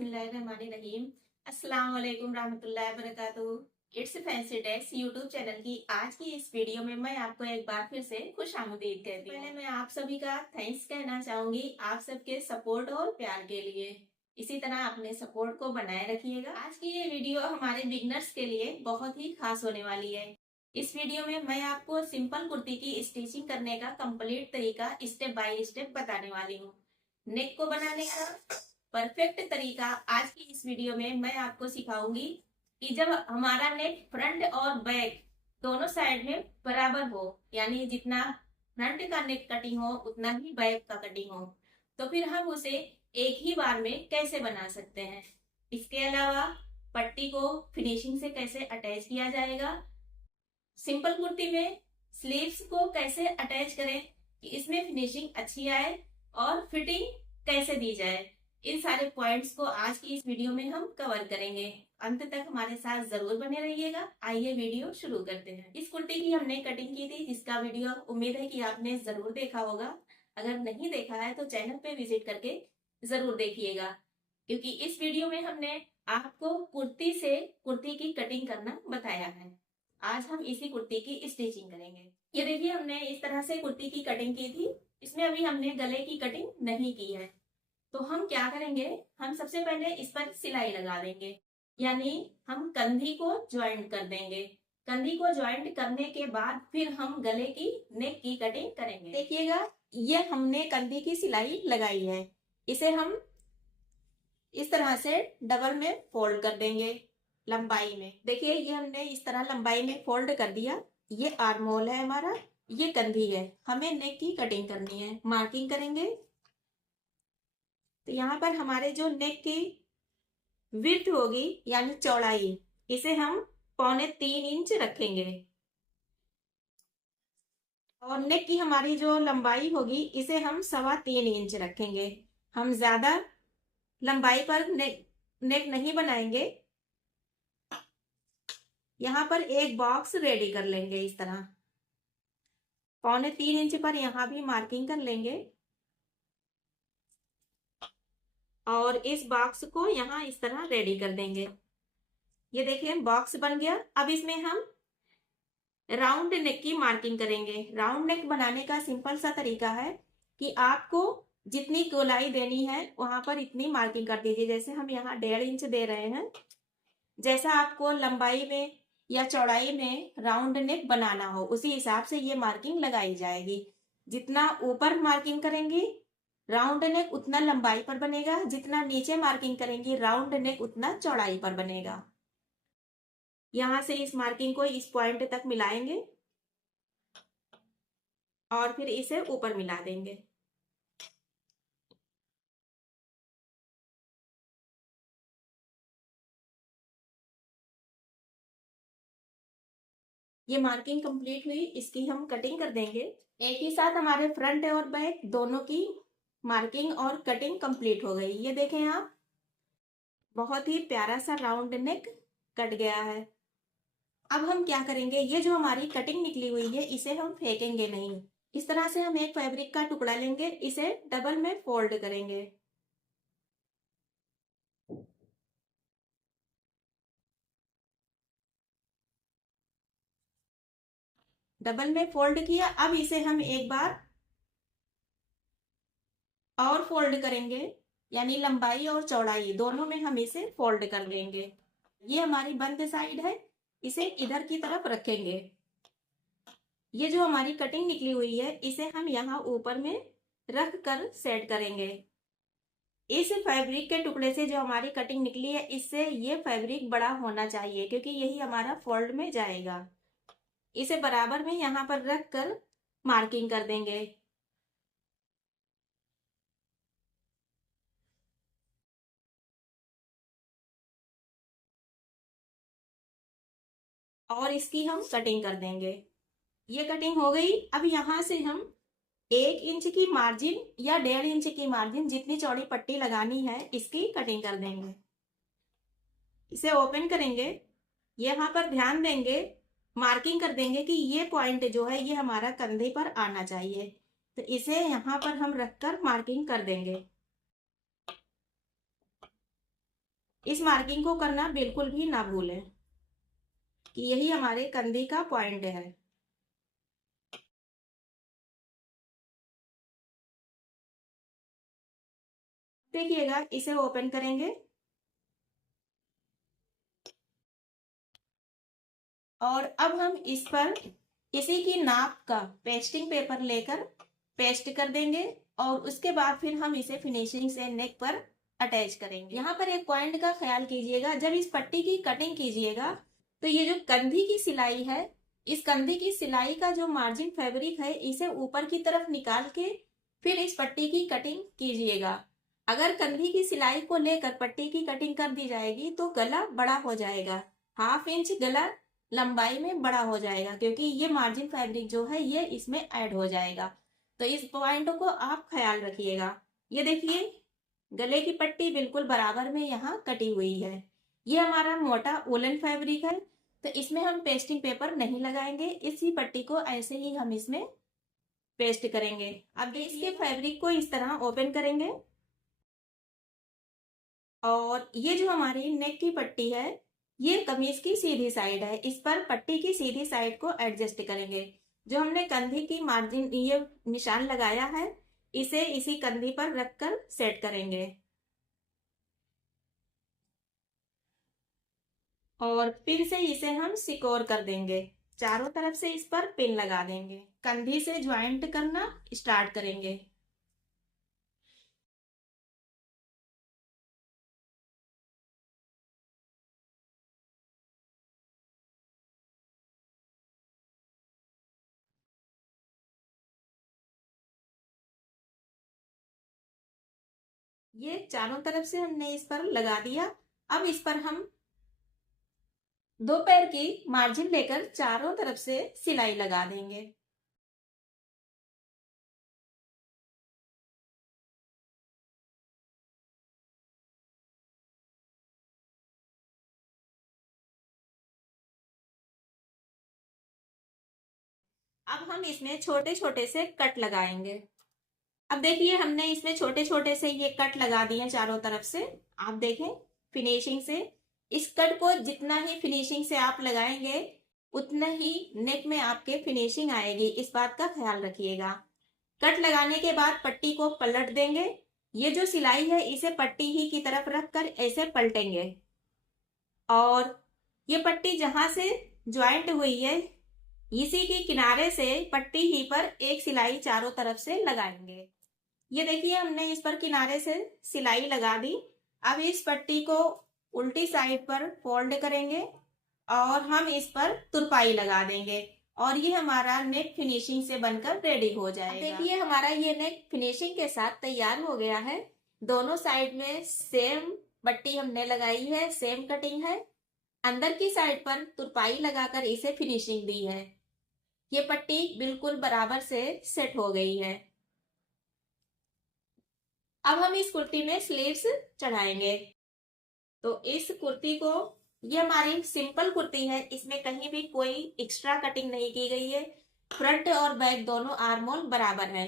बिस्मिल्लाहिर्रहमानिर्रहीम। अस्सलाम वालेकुम रहमतुल्लाहि व बरकातुहू। It's fancy techs YouTube channel की आज की इस वीडियो में मैं आपको एक बार फिर से खुश आमदीद कहती हूँ। पहले मैं आप सभी का थैंक्स कहना चाहूंगी आप सबके सपोर्ट और प्यार के लिए। इसी तरह अपने सपोर्ट को बनाए रखिएगा। आज की ये वीडियो हमारे बिगनर्स के लिए बहुत ही खास होने वाली है। इस वीडियो में मैं आपको सिंपल कुर्ती की स्टिचिंग करने का कंप्लीट तरीका स्टेप बाय स्टेप बताने वाली हूँ। नेक को बनाने का परफेक्ट तरीका आज की इस वीडियो में मैं आपको सिखाऊंगी कि जब हमारा नेक फ्रंट और बैक दोनों साइड में बराबर हो, यानी जितना फ्रंट का नेक कटिंग हो उतना ही बैक का कटिंग हो, तो फिर हम उसे एक ही बार में कैसे बना सकते हैं। इसके अलावा पट्टी को फिनिशिंग से कैसे अटैच किया जाएगा, सिंपल कुर्ती में स्लीव्स को कैसे अटैच करें कि इसमें फिनिशिंग अच्छी आए और फिटिंग कैसे दी जाए, इन सारे पॉइंट्स को आज की इस वीडियो में हम कवर करेंगे। अंत तक हमारे साथ जरूर बने रहिएगा। आइए वीडियो शुरू करते हैं। इस कुर्ती की हमने कटिंग की थी जिसका वीडियो उम्मीद है कि आपने जरूर देखा होगा। अगर नहीं देखा है तो चैनल पे विजिट करके जरूर देखिएगा, क्योंकि इस वीडियो में हमने आपको कुर्ती से कुर्ती की कटिंग करना बताया है। आज हम इसी कुर्ती की स्टिचिंग करेंगे। ये देखिए हमने इस तरह से कुर्ती की कटिंग की थी। इसमें अभी हमने गले की कटिंग नहीं की है, तो हम क्या करेंगे, हम सबसे पहले इस पर सिलाई लगा देंगे, यानी हम कंधी को ज्वाइंट कर देंगे। कंधी को ज्वाइंट करने के बाद फिर हम गले की नेक की कटिंग करेंगे। देखिएगा ये हमने कंधी की सिलाई लगाई है, इसे हम इस तरह से डबल में फोल्ड कर देंगे लंबाई में। देखिए ये हमने इस तरह लंबाई में फोल्ड कर दिया। ये आर्म होल है हमारा, ये कंधी है। हमें नेक की कटिंग करनी है, मार्किंग करेंगे। तो यहाँ पर हमारे जो नेक की विड्थ होगी यानी चौड़ाई, इसे हम 3.25 इंच रखेंगे और नेक की हमारी जो लंबाई होगी इसे हम 3.25 इंच रखेंगे। हम ज्यादा लंबाई पर नेक नहीं बनाएंगे। यहाँ पर एक बॉक्स रेडी कर लेंगे इस तरह, 3.25 इंच पर यहाँ भी मार्किंग कर लेंगे और इस बॉक्स को यहाँ इस तरह रेडी कर देंगे। ये देखिए बॉक्स बन गया। अब इसमें हम राउंड नेक की मार्किंग करेंगे। राउंड नेक बनाने का सिंपल सा तरीका है कि आपको जितनी गोलाई देनी है वहां पर इतनी मार्किंग कर दीजिए। जैसे हम यहाँ 1.5 इंच दे रहे हैं, जैसा आपको लंबाई में या चौड़ाई में राउंड नेक बनाना हो उसी हिसाब से ये मार्किंग लगाई जाएगी। जितना ऊपर मार्किंग करेंगी राउंड नेक उतना लंबाई पर बनेगा, जितना नीचे मार्किंग करेंगी राउंड नेक उतना चौड़ाई पर बनेगा। यहां से इस मार्किंग को इस पॉइंट तक मिलाएंगे और फिर इसे ऊपर मिला देंगे। ये मार्किंग कंप्लीट हुई, इसकी हम कटिंग कर देंगे। एक ही साथ हमारे फ्रंट और बैक दोनों की मार्किंग और कटिंग कंप्लीट हो गई। ये देखें आप, बहुत ही प्यारा सा राउंड नेक कट गया है। अब हम क्या करेंगे, ये जो हमारी कटिंग निकली हुई है इसे हम फेंकेंगे नहीं। इस तरह से हम एक फैब्रिक का टुकड़ा लेंगे, इसे डबल में फोल्ड करेंगे। डबल में फोल्ड किया। अब इसे हम एक बार और फोल्ड करेंगे, यानी लंबाई और चौड़ाई दोनों में हम इसे फोल्ड कर लेंगे। ये हमारी बंद साइड है, इसे इधर की तरफ रखेंगे। ये जो हमारी कटिंग निकली हुई है इसे हम यहाँ ऊपर में रख कर सेट करेंगे। इस फैब्रिक के टुकड़े से जो हमारी कटिंग निकली है इससे ये फैब्रिक बड़ा होना चाहिए, क्योंकि यही हमारा फोल्ड में जाएगा। इसे बराबर में यहाँ पर रख कर मार्किंग कर देंगे। और इसकी हम कटिंग कर देंगे। ये कटिंग हो गई। अब यहाँ से हम 1 इंच की मार्जिन या 1.5 इंच की मार्जिन, जितनी चौड़ी पट्टी लगानी है इसकी कटिंग कर देंगे। इसे ओपन करेंगे, यहाँ पर ध्यान देंगे, मार्किंग कर देंगे कि ये पॉइंट जो है ये हमारा कंधे पर आना चाहिए। तो इसे यहाँ पर हम रखकर मार्किंग कर देंगे। इस मार्किंग को करना बिल्कुल भी ना भूलें कि यही हमारे कंधी का पॉइंट है। देखिएगा, इसे ओपन करेंगे और अब हम इस पर इसी की नाप का पेस्टिंग पेपर लेकर पेस्ट कर देंगे और उसके बाद फिर हम इसे फिनिशिंग से नेक पर अटैच करेंगे। यहाँ पर एक पॉइंट का ख्याल कीजिएगा, जब इस पट्टी की कटिंग कीजिएगा तो ये जो कंधी की सिलाई है, इस कंधी की सिलाई का जो मार्जिन फैब्रिक है, इसे ऊपर की तरफ निकाल के फिर इस पट्टी की कटिंग कीजिएगा। अगर कंधी की सिलाई को लेकर पट्टी की कटिंग कर दी जाएगी तो गला बड़ा हो जाएगा, 1/2 इंच गला लंबाई में बड़ा हो जाएगा, क्योंकि ये मार्जिन फैब्रिक जो है ये इसमें ऐड हो जाएगा। तो इस पॉइंट को आप ख्याल रखिएगा। ये देखिए, गले की पट्टी बिल्कुल बराबर में यहाँ कटी हुई है। ये हमारा मोटा वुलन फैब्रिक है, तो इसमें हम पेस्टिंग पेपर नहीं लगाएंगे, इसी पट्टी को ऐसे ही हम इसमें पेस्ट करेंगे। अब इसके फैब्रिक को इस तरह ओपन करेंगे और ये जो हमारी नेक की पट्टी है, ये कमीज की सीधी साइड है, इस पर पट्टी की सीधी साइड को एडजस्ट करेंगे। जो हमने कंधी की मार्जिन ये निशान लगाया है, इसे इसी कंधी पर रखकर सेट करेंगे और फिर से इसे हम सिकोर कर देंगे। चारों तरफ से इस पर पिन लगा देंगे। कंधी से ज्वाइंट करना स्टार्ट करेंगे। ये चारों तरफ से हमने इस पर लगा दिया। अब इस पर हम 2 पैर की मार्जिन लेकर चारों तरफ से सिलाई लगा देंगे। अब हम इसमें छोटे छोटे से कट लगाएंगे। अब देखिए, हमने इसमें छोटे छोटे से ये कट लगा दिए चारों तरफ से। आप देखें, फिनिशिंग से इस कट को जितना ही फिनिशिंग से आप लगाएंगे उतना ही नेक में आपके फिनिशिंग आएगी, इस बात का ख्याल रखिएगा। कट लगाने के बाद पट्टी को पलट देंगे। ये जो सिलाई है इसे पट्टी ही की तरफ रखकर ऐसे पलटेंगे और ये पट्टी जहां से ज्वाइंट हुई है, इसी के किनारे से पट्टी ही पर एक सिलाई चारों तरफ से लगाएंगे। ये देखिए, हमने इस पर किनारे से सिलाई लगा दी। अब इस पट्टी को उल्टी साइड पर फोल्ड करेंगे और हम इस पर तुरपाई लगा देंगे और ये हमारा नेक फिनिशिंग से बनकर रेडी हो जाएगा। देखिए, हमारा ये नेक फिनिशिंग के साथ तैयार हो गया है। दोनों साइड में सेम पट्टी हमने लगाई है, सेम कटिंग है। अंदर की साइड पर तुरपाई लगाकर इसे फिनिशिंग दी है। ये पट्टी बिल्कुल बराबर से सेट हो गई है। अब हम इस कुर्ती में स्लीव्स चढ़ाएंगे। तो इस कुर्ती को, ये हमारी सिंपल कुर्ती है, इसमें कहीं भी कोई एक्स्ट्रा कटिंग नहीं की गई है। फ्रंट और बैक दोनों आर्म होल बराबर है,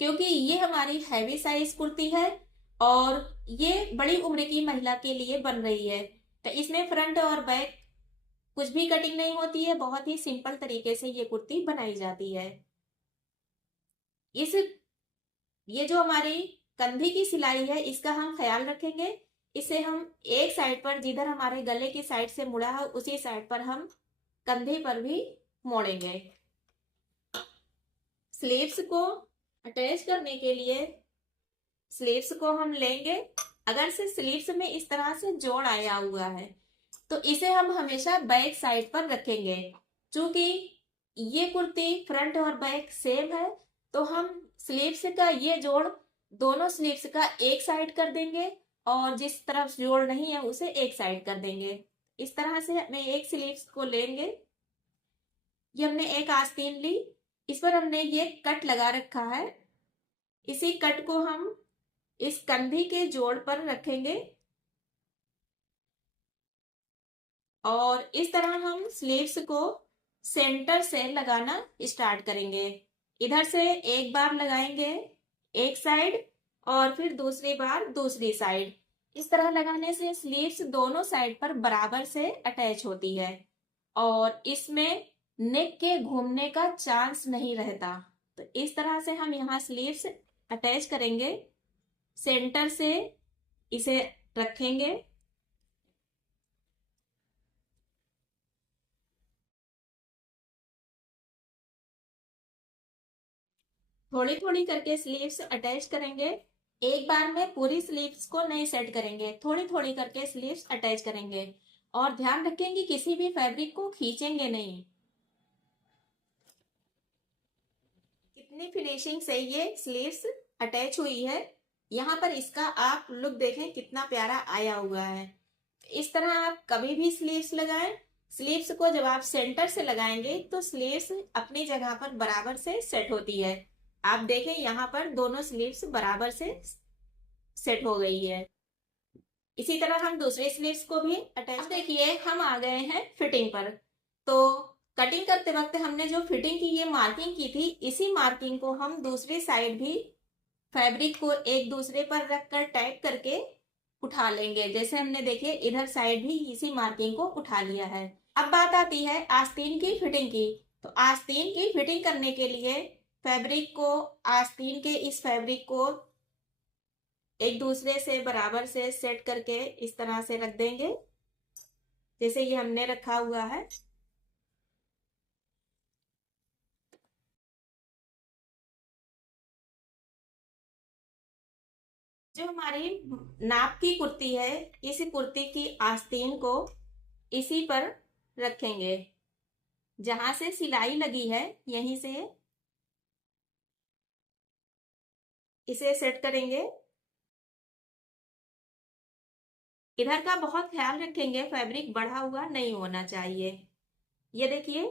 क्योंकि ये हमारी हैवी साइज कुर्ती है और ये बड़ी उम्र की महिला के लिए बन रही है। तो इसमें फ्रंट और बैक कुछ भी कटिंग नहीं होती है, बहुत ही सिंपल तरीके से ये कुर्ती बनाई जाती है। इस ये जो हमारी कंधी की सिलाई है, इसका हम ख्याल रखेंगे। इसे हम एक साइड पर, जिधर हमारे गले की साइड से मुड़ा है उसी साइड पर हम कंधे पर भी मोड़ेंगे। स्लीव्स को अटैच करने के लिए स्लीव्स को हम लेंगे। अगर से स्लीव्स में इस तरह से जोड़ आया हुआ है तो इसे हम हमेशा बैक साइड पर रखेंगे। चूंकि ये कुर्ती फ्रंट और बैक सेम है, तो हम स्लीव्स का ये जोड़ दोनों स्लीव्स का एक साइड कर देंगे और जिस तरफ जोड़ नहीं है उसे एक साइड कर देंगे। इस तरह से हमें एक स्लीव्स को लेंगे। ये हमने एक आस्तीन ली, इस पर हमने ये कट लगा रखा है। इसी कट को हम इस कंधी के जोड़ पर रखेंगे और इस तरह हम स्लीव्स को सेंटर से लगाना स्टार्ट करेंगे। इधर से एक बार लगाएंगे एक साइड और फिर दूसरी बार दूसरी साइड। इस तरह लगाने से स्लीव्स दोनों साइड पर बराबर से अटैच होती है और इसमें नेक के घूमने का चांस नहीं रहता। तो इस तरह से हम यहाँ स्लीव्स अटैच करेंगे, सेंटर से इसे रखेंगे। थोड़ी थोड़ी करके स्लीव्स अटैच करेंगे, एक बार में पूरी स्लीव्स को नहीं सेट करेंगे, थोड़ी थोड़ी करके स्लीव्स अटैच करेंगे और ध्यान रखेंगे किसी भी फैब्रिक को खींचेंगे नहीं। कितनी फिनिशिंग से ये स्लीव्स अटैच हुई है, यहाँ पर इसका आप लुक देखें कितना प्यारा आया हुआ है। इस तरह आप कभी भी स्लीव्स लगाएं, स्लीव्स को जब आप सेंटर से लगाएंगे तो स्लीव्स अपनी जगह पर बराबर से सेट होती है। आप देखें यहाँ पर दोनों स्लीव्स बराबर से सेट हो गई है। इसी तरह हम दूसरे स्लीव्स को भी अटैच। अब देखिए हम आ गए हैं फिटिंग पर। तो कटिंग करते वक्त हमने जो फिटिंग की ये मार्किंग की थी, इसी मार्किंग को हम दूसरी साइड भी फैब्रिक को एक दूसरे पर रखकर टाइट करके उठा लेंगे। जैसे हमने देखे इधर साइड भी इसी मार्किंग को उठा लिया है। अब बात आती है आस्तीन की फिटिंग की। तो आस्तीन की फिटिंग करने के लिए फैब्रिक को, आस्तीन के इस फैब्रिक को एक दूसरे से बराबर से सेट करके इस तरह से रख देंगे जैसे ये हमने रखा हुआ है। जो हमारी नाप की कुर्ती है, इस कुर्ती की आस्तीन को इसी पर रखेंगे, जहां से सिलाई लगी है यहीं से इसे सेट करेंगे। इधर का बहुत ख्याल रखेंगे, फैब्रिक बढ़ा हुआ नहीं होना चाहिए, ये देखिए।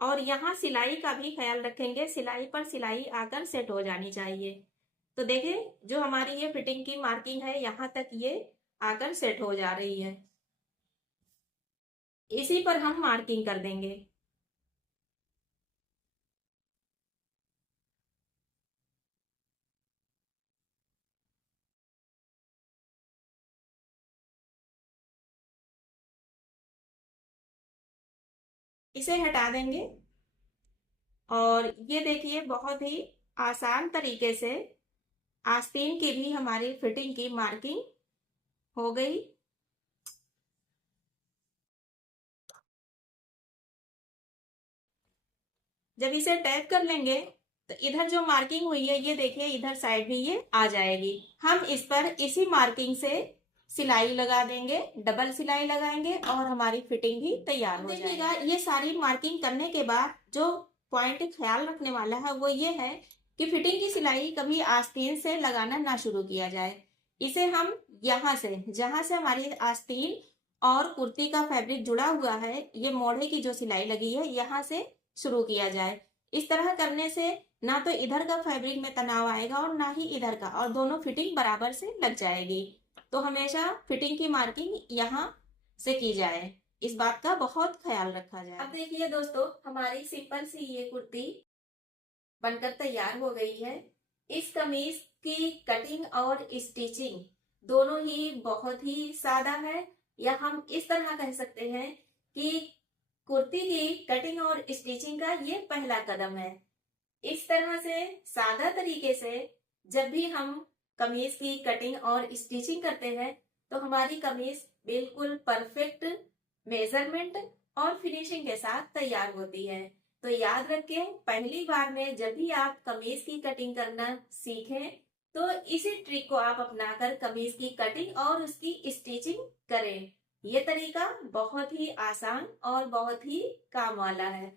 और यहाँ सिलाई का भी ख्याल रखेंगे, सिलाई पर सिलाई आकर सेट हो जानी चाहिए। तो देखें जो हमारी ये फिटिंग की मार्किंग है यहाँ तक ये आकर सेट हो जा रही है, इसी पर हम मार्किंग कर देंगे। इसे हटा देंगे और ये देखिए बहुत ही आसान तरीके से आस्तीन की भी हमारी फिटिंग की मार्किंग हो गई। जब इसे टैप कर लेंगे तो इधर जो मार्किंग हुई है ये देखिए इधर साइड भी ये आ जाएगी। हम इस पर इसी मार्किंग से सिलाई लगा देंगे, डबल सिलाई लगाएंगे और हमारी फिटिंग भी तैयार हो जाएगा। ये सारी मार्किंग करने के बाद जो पॉइंट ख्याल रखने वाला है वो ये है कि फिटिंग की सिलाई कभी आस्तीन से लगाना ना शुरू किया जाए। इसे हम यहाँ से, जहां से हमारी आस्तीन और कुर्ती का फैब्रिक जुड़ा हुआ है, ये मोढ़े की जो सिलाई लगी है यहाँ से शुरू किया जाए। इस तरह करने से ना तो इधर का फैब्रिक में तनाव आएगा और ना ही इधर का, और दोनों फिटिंग बराबर से लग जाएगी। तो हमेशा फिटिंग की मार्किंग यहाँ से की जाए, इस बात का बहुत ख्याल रखा जाए। अब देखिए दोस्तों हमारी सिंपल सी ये कुर्ती बनकर तैयार हो गई है। इस कमीज की कटिंग और स्टिचिंग दोनों ही बहुत ही सादा है, या हम इस तरह कह सकते हैं कि कुर्ती की कटिंग और स्टिचिंग का ये पहला कदम है। इस तरह से सादा तरीके से जब भी हम कमीज की कटिंग और स्टिचिंग करते हैं तो हमारी कमीज बिल्कुल परफेक्ट मेजरमेंट और फिनिशिंग के साथ तैयार होती है। तो याद रखें, पहली बार में जब भी आप कमीज की कटिंग करना सीखें तो इसी ट्रिक को आप अपनाकर कमीज की कटिंग और उसकी स्टिचिंग करें। ये तरीका बहुत ही आसान और बहुत ही काम वाला है।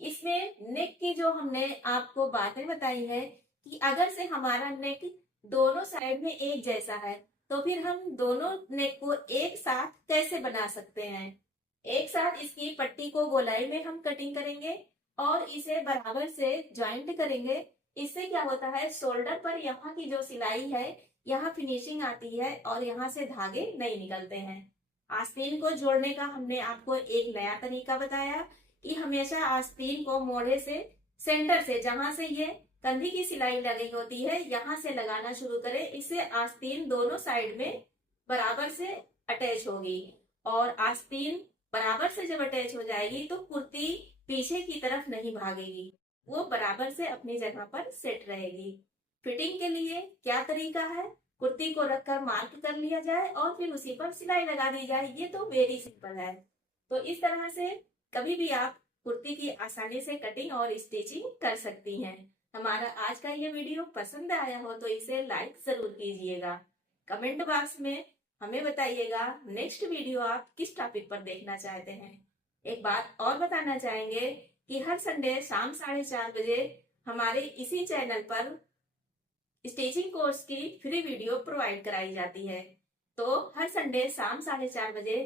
इसमें नेक की जो हमने आपको बातें बताई है कि अगर से हमारा नेक दोनों साइड में एक जैसा है तो फिर हम दोनों नेक को एक साथ कैसे बना सकते हैं। एक साथ इसकी पट्टी को गोलाई में हम कटिंग करेंगे और इसे बराबर से ज्वाइंट करेंगे। इससे क्या होता है, शोल्डर पर यहाँ की जो सिलाई है यहाँ फिनिशिंग आती है और यहाँ से धागे नहीं निकलते हैं। आस्तीन को जोड़ने का हमने आपको एक नया तरीका बताया कि हमेशा आस्तीन को मोढ़े से, सेंटर से, जहां से ये कंधी की सिलाई लगी होती है यहाँ से लगाना शुरू करें। इससे आस्तीन दोनों साइड में बराबर से अटैच होगी और आस्तीन बराबर से जब अटैच हो जाएगी तो कुर्ती पीछे की तरफ नहीं भागेगी, वो बराबर से अपनी जगह पर सेट रहेगी। फिटिंग के लिए क्या तरीका है, कुर्ती को रखकर मार्क कर लिया जाए और फिर उसी पर सिलाई लगा दी जाए, ये तो वेरी सिंपल है। तो इस तरह से कभी भी आप कुर्ती की आसानी से कटिंग और स्टिचिंग कर सकती हैं। हमारा आज का ये वीडियो पसंद आया हो तो इसे लाइक जरूर कीजिएगा। कमेंट बॉक्स में हमें बताइएगा नेक्स्ट वीडियो आप किस टॉपिक पर देखना चाहते हैं। एक बात और बताना चाहेंगे कि हर संडे शाम 4:30 बजे हमारे इसी चैनल पर स्टिचिंग कोर्स की फ्री वीडियो प्रोवाइड कराई जाती है। तो हर संडे शाम 4:30 बजे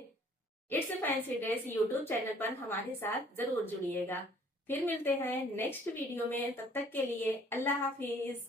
it's fancy dress YouTube channel पर हमारे साथ जरूर जुड़िएगा। फिर मिलते हैं नेक्स्ट वीडियो में, तब तक के लिए अल्लाह हाफिज।